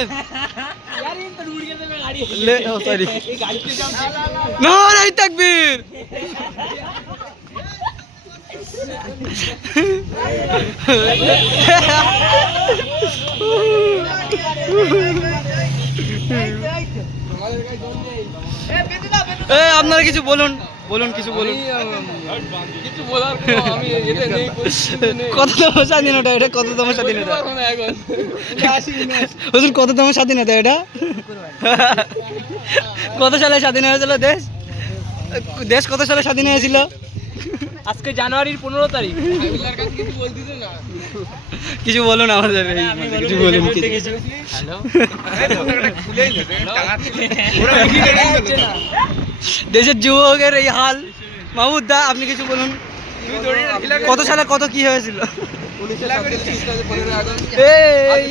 বলেন। সরি, নারায়ে তাকবীর। আপনারা কিছু বলুন, কিছু বলুন। কততম স্বাধীনতা এটা? কততম স্বাধীনতা হুজুর? কততম স্বাধীনতা এটা? কত সালে স্বাধীন হয়েছিল দেশ? কত সালে স্বাধীন হয়েছিল? আজকে জানুয়ারির 15 তারিখ। কিছু বলুন আমাদের, কিছু বলুন। দেশের যুবকের এই হাল। মাহমুদ দা, আপনি কিছু বলুন। কত সালে কত কি হয়েছিল? এই